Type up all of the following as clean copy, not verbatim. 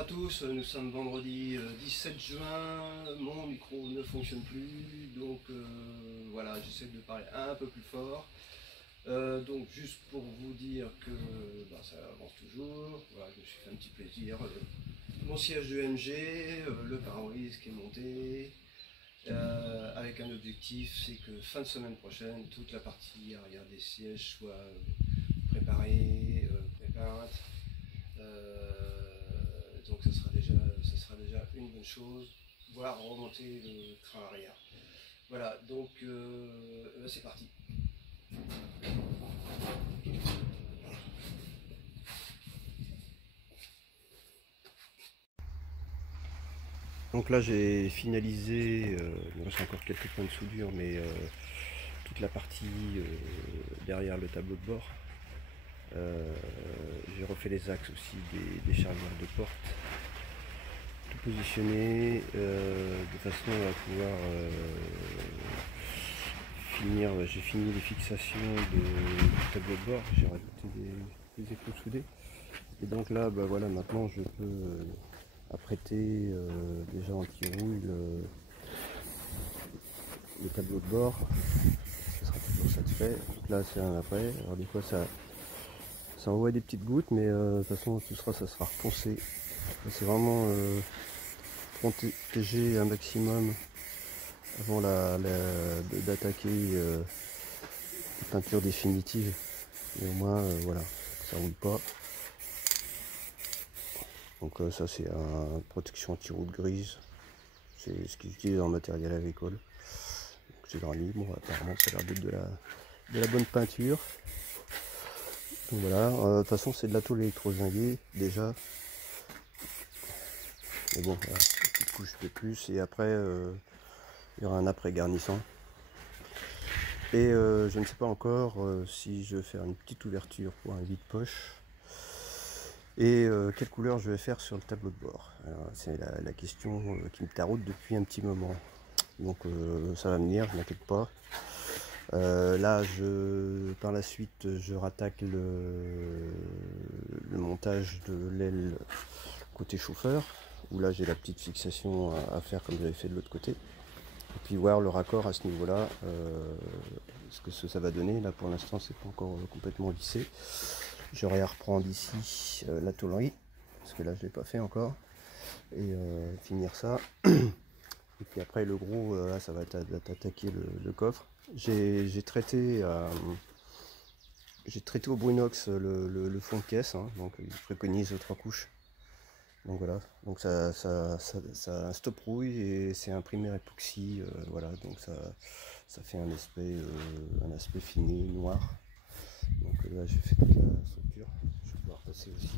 à tous, nous sommes vendredi 17 juin, mon micro ne fonctionne plus, donc voilà, j'essaie de parler un peu plus fort. Donc juste pour vous dire que ça avance toujours, voilà, je me suis fait un petit plaisir. Mon siège de MG, le pare-brise qui est monté, avec un objectif, c'est que fin de semaine prochaine, toute la partie arrière des sièges soit préparée, prépeinte. Donc ça sera déjà une bonne chose, voire remonter le train arrière. Voilà, donc c'est parti. Donc là j'ai finalisé, il me reste encore quelques points de soudure, mais toute la partie derrière le tableau de bord. J'ai refait les axes aussi des charnières de porte, tout positionné de façon à pouvoir finir. J'ai fini les fixations du tableau de bord, j'ai rajouté des écrous soudés, et donc là voilà, maintenant je peux apprêter déjà anti-rouille le tableau de bord. Ce sera toujours ça de fait. Donc là c'est un après, alors des fois ça envoie des petites gouttes, mais de toute façon ça sera reponcé. C'est vraiment protéger un maximum avant d'attaquer la peinture définitive. Et au moins voilà, ça roule pas. Donc ça c'est une protection anti-route grise. C'est ce qu'ils utilisent en matériel agricole. C'est granit, bon apparemment ça a l'air d'être de la bonne peinture. Donc voilà, de toute façon c'est de la tôle électrozinguée déjà. Mais bon, voilà, une petite couche de plus, et après il y aura un après garnissant. Et je ne sais pas encore si je vais faire une petite ouverture pour un vide-poche. Et quelle couleur je vais faire sur le tableau de bord. C'est la question qui me taraude depuis un petit moment. Donc ça va venir, je m'inquiète pas. Là par la suite je rattaque le montage de l'aile côté chauffeur, où là j'ai la petite fixation à faire comme j'avais fait de l'autre côté, et puis voir le raccord à ce niveau là, ce que ça va donner. Là pour l'instant c'est pas encore complètement lissé. J'aurai à reprendre ici la tôlerie, parce que là je l'ai pas fait encore, et finir ça. Et puis après le gros, là ça va être d'attaquer le coffre. J'ai traité au Brunox le fond de caisse, hein, donc il préconise 3 couches. Donc voilà, donc ça a un stop rouille et c'est un primaire époxy, voilà, donc ça fait un aspect fini noir. Donc là j'ai fait toute la structure. Je vais pouvoir passer aussi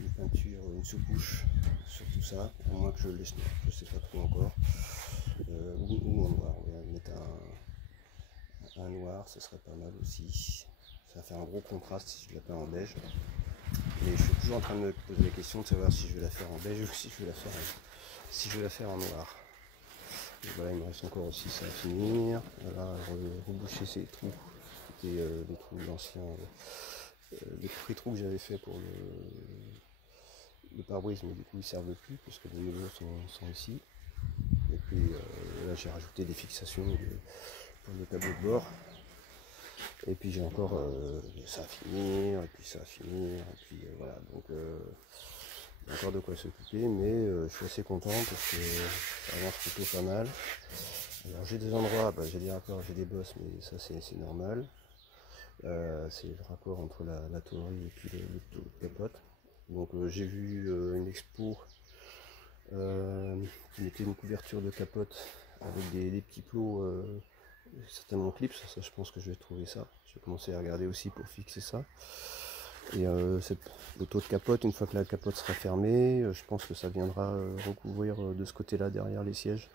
une peinture, une sous-couche sur tout ça, à moins que je le laisse noir, je sais pas trop encore, ou en noir. On va mettre un noir, ce serait pas mal aussi. Ça va faire un gros contraste si je la peins en beige. Mais je suis toujours en train de me poser la question de savoir si je vais la faire en beige ou si je vais la faire en noir. Et voilà, il me reste encore aussi ça à finir. Voilà, reboucher ces trous, c'était les trous anciens, les petits trous que j'avais fait pour le pare-brise, mais du coup ils ne servent plus puisque les nouveaux sont ici. Et puis là j'ai rajouté des fixations pour le tableau de bord. Et puis j'ai encore ça à finir, et puis ça à finir, et puis voilà, donc il y a encore de quoi s'occuper, mais je suis assez content parce que ça avance plutôt pas mal. Alors j'ai des endroits, j'ai des raccords, j'ai des bosses, mais ça c'est normal. C'est le raccord entre la tôlerie et puis le capote. Donc j'ai vu une expo qui mettait une couverture de capote avec des petits plots, certainement clips. Ça je pense que je vais trouver ça. Je vais commencer à regarder aussi pour fixer ça. Et cette poteau de capote, une fois que la capote sera fermée, je pense que ça viendra recouvrir de ce côté là derrière les sièges.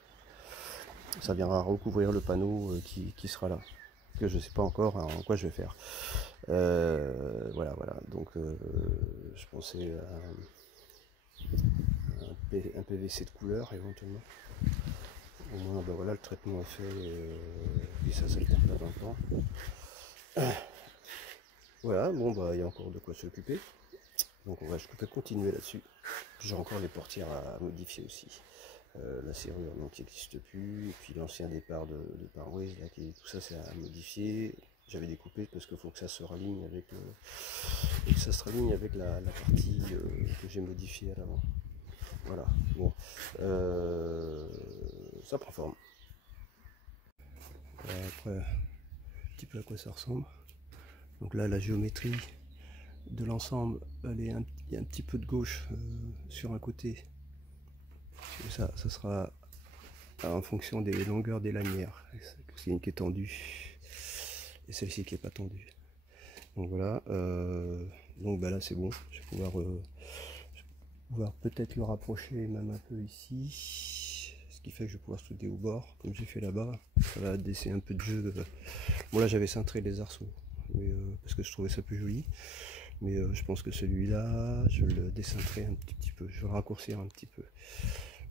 Ça viendra recouvrir le panneau qui sera là, que je ne sais pas encore en quoi je vais faire. Voilà, donc je pensais à un PVC de couleur éventuellement. Au moins voilà, le traitement est fait, et ça ne perd pas dans le temps. Voilà, bon il y a encore de quoi s'occuper. Donc je peux continuer là-dessus. J'ai encore les portières à modifier aussi. La serrure donc qui n'existe plus, et puis l'ancien départ de pare-brise, tout ça c'est à modifier. J'avais découpé parce qu'il faut que ça se raligne avec la partie que j'ai modifiée à l'avant. Voilà, bon, ça prend forme. Après, un petit peu à quoi ça ressemble. Donc là, la géométrie de l'ensemble, il y a un petit peu de gauche sur un côté. Et ça sera en fonction des longueurs des lanières. C'est une qui est tendue et celle-ci qui n'est pas tendue. Donc voilà, donc bah là c'est bon, je vais pouvoir peut-être le rapprocher même un peu ici, ce qui fait que je vais pouvoir souder au bord comme j'ai fait là-bas. Ça va laisser un peu de jeu. Bon là j'avais cintré les arceaux parce que je trouvais ça plus joli, mais je pense que celui-là je le décintrerai un petit peu, je vais le raccourcir un petit peu.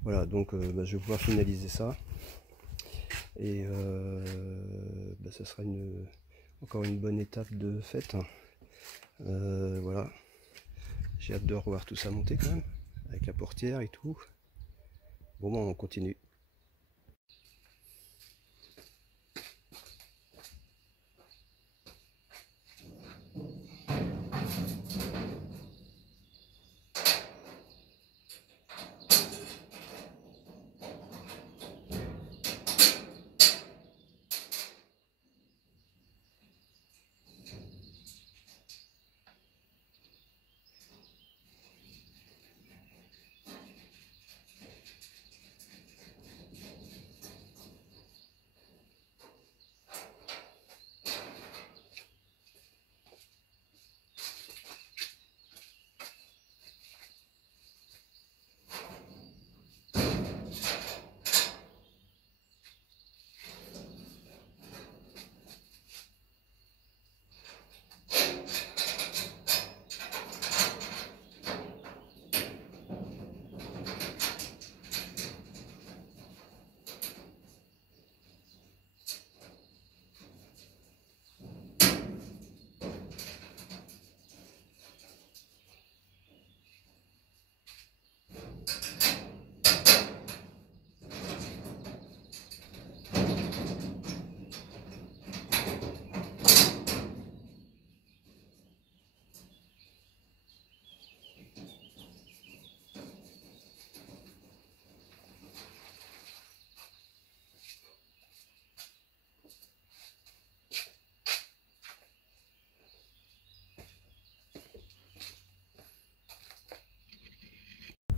Voilà, donc je vais pouvoir finaliser ça et ça sera encore une bonne étape de fête. Voilà, j'ai hâte de revoir tout ça monter quand même, avec la portière et tout. Bon, on continue.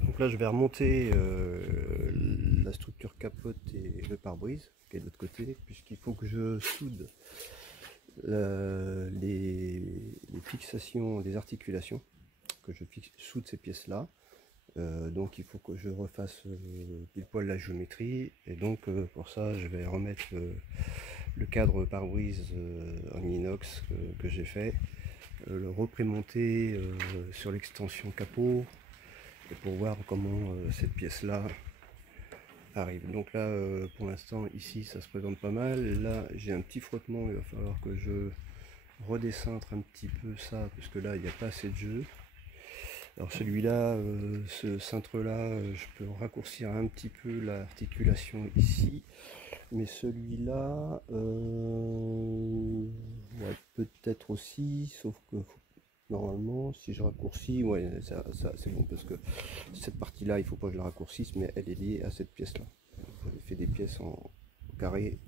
Donc là je vais remonter la structure capote et le pare-brise qui est de l'autre côté, puisqu'il faut que je soude les fixations, les articulations, que je soude ces pièces là. Donc il faut que je refasse pile poil la géométrie, et donc pour ça je vais remettre le cadre pare-brise en inox que j'ai fait, le reprémonter sur l'extension capot, et pour voir comment cette pièce là arrive. Donc là pour l'instant ici ça se présente pas mal. Là j'ai un petit frottement, il va falloir que je redescentre un petit peu ça parce que là il n'y a pas assez de jeu. Alors celui-là, ce cintre-là, je peux raccourcir un petit peu l'articulation ici, mais celui-là, ouais, peut-être aussi, sauf que normalement, si je raccourcis, ouais, ça c'est bon, parce que cette partie-là, il ne faut pas que je la raccourcisse, mais elle est liée à cette pièce-là. J'ai fait des pièces en carré,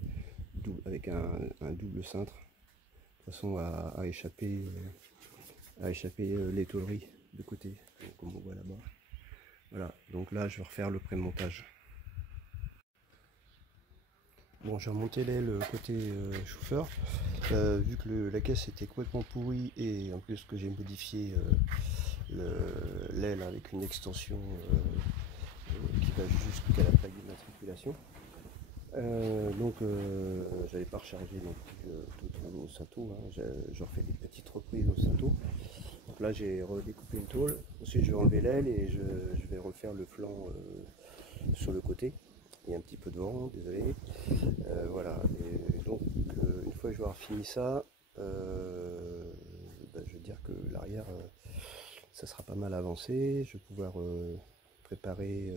avec un double cintre, de façon à échapper les tôleries de côté, comme on voit là-bas. Voilà, donc là je vais refaire le pré-montage. Bon, j'ai remonté l'aile côté chauffeur, vu que la caisse était complètement pourrie, et en plus que j'ai modifié l'aile avec une extension qui va jusqu'à la plaque d'immatriculation. Donc j'avais pas rechargé non plus tout au cinto, hein. Je refais des petites reprises au cinto. Donc là j'ai redécoupé une tôle, ensuite je vais enlever l'aile et je vais refaire le flanc sur le côté. Il y a un petit peu de vent, désolé. Voilà, et donc une fois que je vais avoir fini ça, je veux dire que l'arrière ça sera pas mal avancé. Je vais pouvoir préparer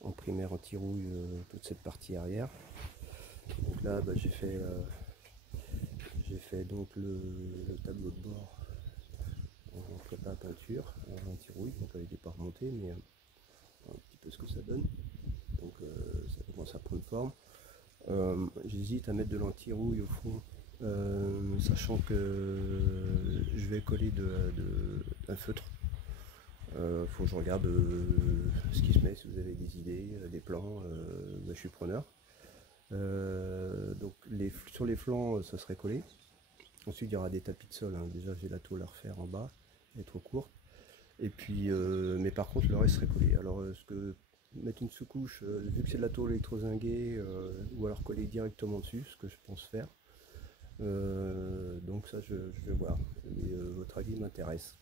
en primaire anti-rouille toute cette partie arrière. Donc là, bah, j'ai fait donc le tableau de bord en prépa peinture anti-rouille, donc avec des pas remontés, mais un petit peu ce que ça donne. Donc ça commence à prendre forme. J'hésite à mettre de l'anti-rouille au fond, sachant que je vais coller un feutre. Faut que je regarde ce qui se met, si vous avez des idées, des plans, bah, je suis preneur. Donc sur les flancs, ça serait collé. Ensuite, il y aura des tapis de sol, hein. Déjà, j'ai la tôle à refaire en bas, elle est trop courte. Et puis, mais par contre, le reste serait collé. Alors, mettre une sous-couche, vu que c'est de la tôle électrozinguée, ou alors coller directement dessus, ce que je pense faire. Donc ça, je vais voir. Mais votre avis m'intéresse.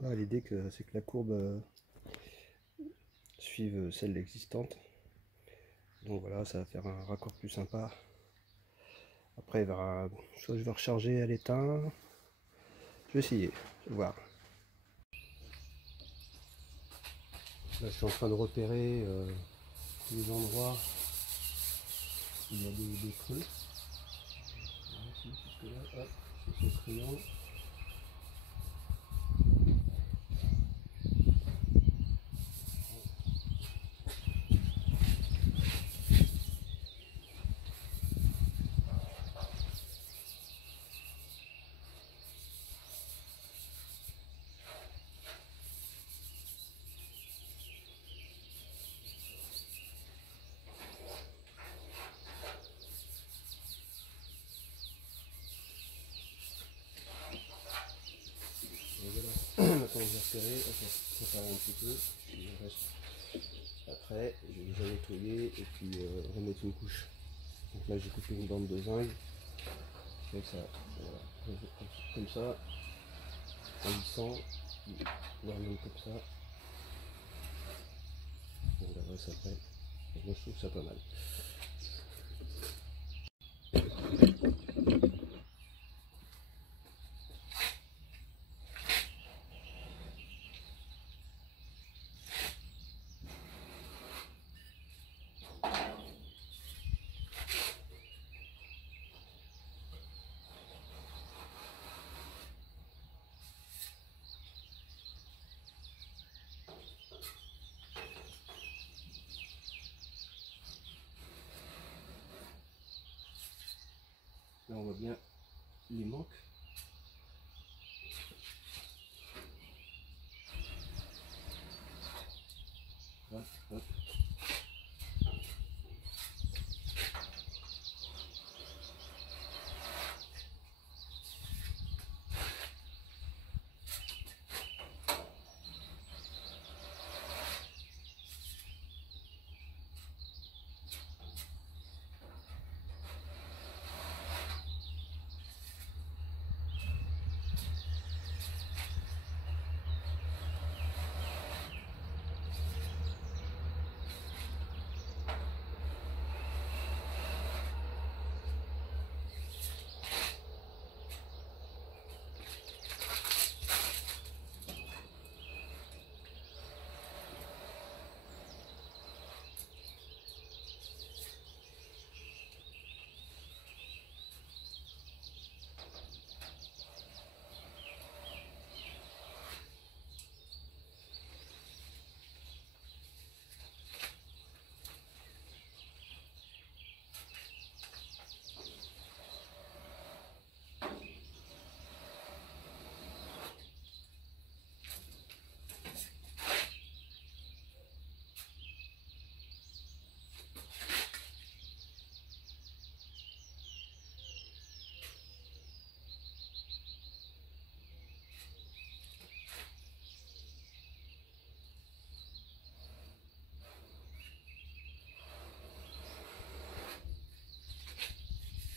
Voilà, l'idée c'est que la courbe suive celle existante. Donc voilà, ça va faire un raccord plus sympa. Après, soit je vais recharger à l'étain. Je vais essayer, je vais voir. Là, je suis en train de repérer les endroits où il y a des creux. Là, hop, c'est ce crayon. Maintenant je vais repérer, ça paraît un petit peu, puis le reste après je vais déjà nettoyer et puis remettre une couche. Donc là j'ai coupé une bande de zinc, avec ça, voilà, comme ça, en lissant, voire même comme ça. On verra ça après, et moi je trouve ça pas mal. Là on voit bien les manques. Hop, hop.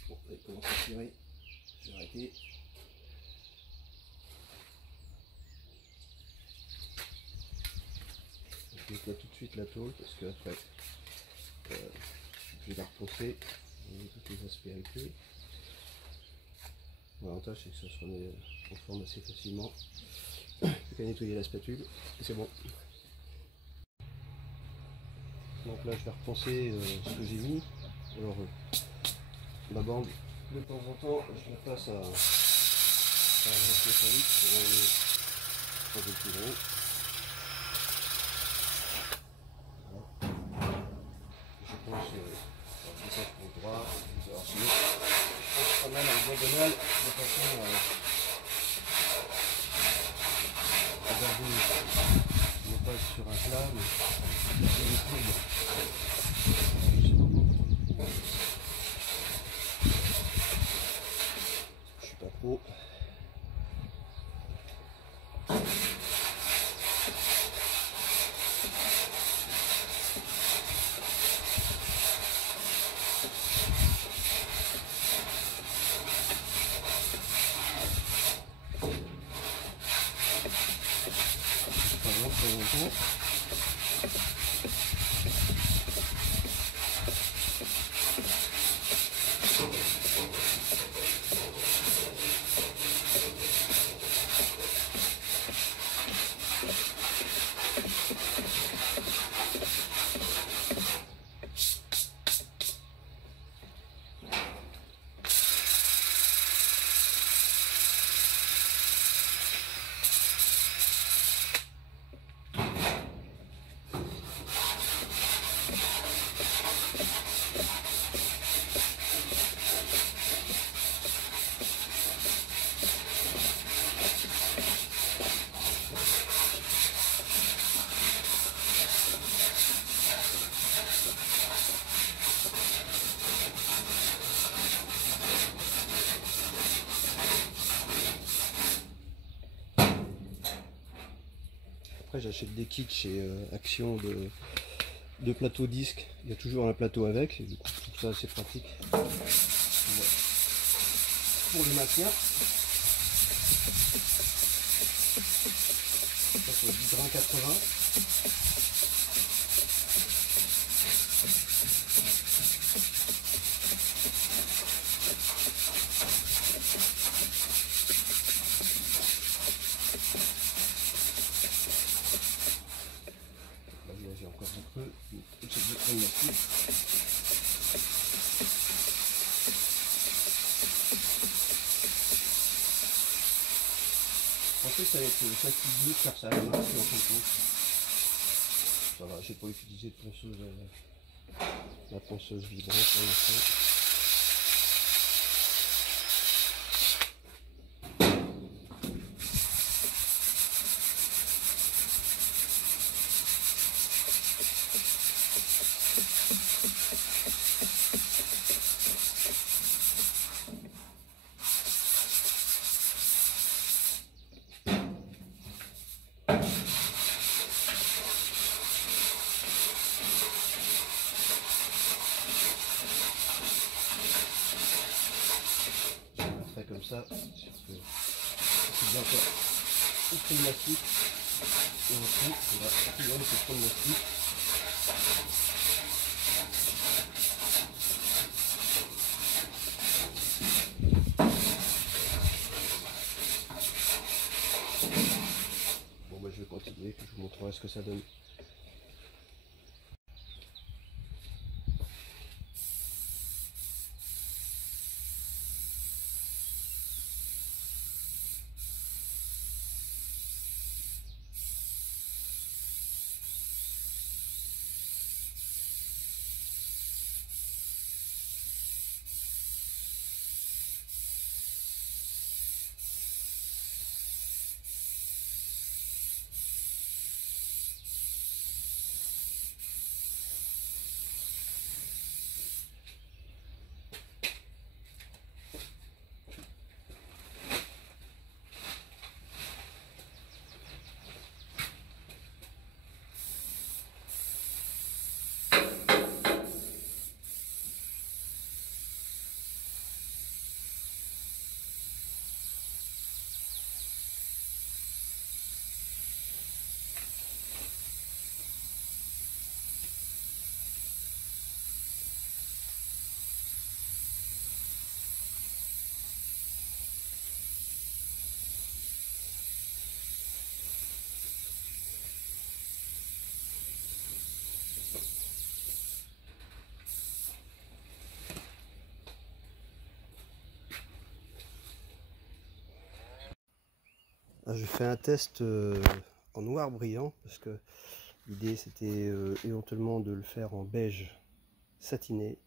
Bon, il commence à tirer, je vais arrêter. Je nettoie tout de suite la tôle parce que après je vais la reponcer toutes les aspérités. L'avantage c'est que ça se remet en forme assez facilement. Plus qu'à nettoyer la spatule et c'est bon. Donc là je vais repenser ce que j'ai mis. Alors la bande de temps en temps je la passe à un reste métallique pour enlever un peu plus gros. Je pense que ça pour droit, alors sinon je pense pas mal en diagonale de façon à garder non pas sur un plat mais garder les courbes. Je suis pas trop. fond. Après j'achète des kits chez Action de plateau disque. Il y a toujours un plateau avec, et du coup je trouve ça assez pratique pour le maintenir. Ça c'est 10 grains 80. J'ai encore un peu de mastic. Je pensais que ça allait être fastidieux de faire ça à la main, mais en fin de compte, ça va, j'ai pas utilisé de ponceuse, la ponceuse vibrante pour l'instant. Comme ça, c'est bien faire un peu de mastic et ensuite on va toujours le peu de mastic. Bon bah je vais continuer puis je vous montrerai ce que ça donne. Je fais un test en noir brillant parce que l'idée c'était éventuellement de le faire en beige satiné.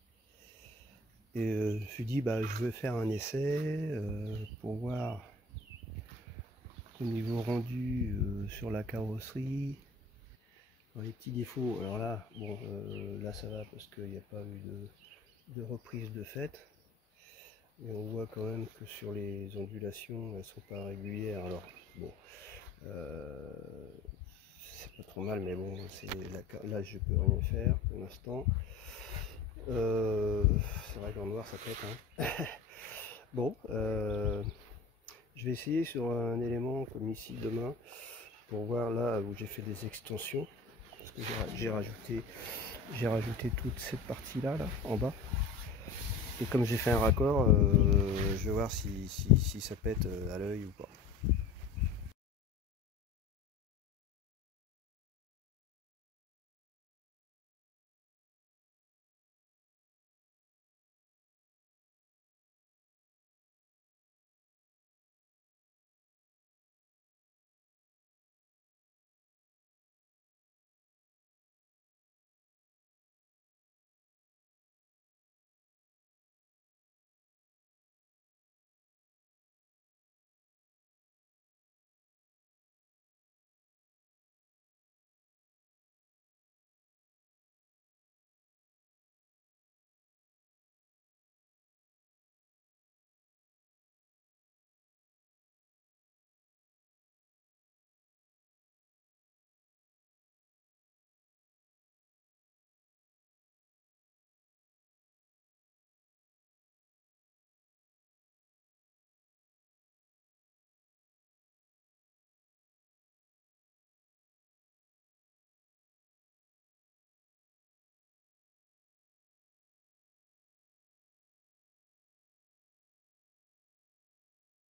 Et je me suis dit bah je vais faire un essai pour voir au niveau rendu sur la carrosserie, dans les petits défauts. Alors là, bon, là ça va parce qu'il n'y a pas eu de reprise de fait. Et on voit quand même que sur les ondulations, elles sont pas régulières. Alors bon, c'est pas trop mal, mais bon, là je peux rien faire pour l'instant. C'est vrai qu'en noir ça pète. Hein. Bon, je vais essayer sur un élément comme ici demain pour voir là où j'ai fait des extensions, parce que j'ai rajouté toute cette partie là, en bas, et comme j'ai fait un raccord, je vais voir si ça pète à l'œil ou pas.